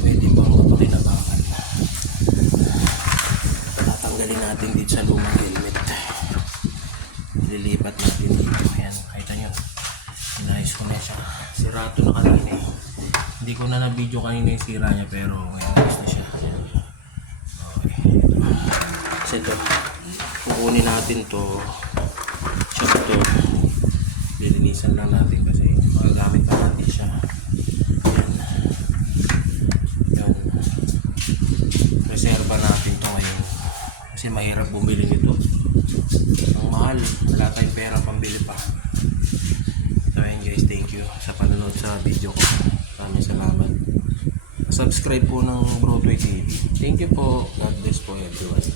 pwede bang mapakinabangan tatanggalin natin dito sa lumang helmet. Ililipat natin dito. Ayan makita nyo. Inayos ko na siya. Sirato na kanina eh. Hindi ko na na video kanina yung sira niya pero ngayon ayos na siya. Okay. Kasi ito. Kukunin natin to. Siya ito lilinisan lang natin kasi Reserva natin to ngayon. Kasi mahirap bumili nito. Ang mahal. Wala tayong pera pambili pa. So ayun guys, thank you sa panonood sa video ko. Maraming salamat. Subscribe po ng Broadway TV. Thank you po. God bless po everyone.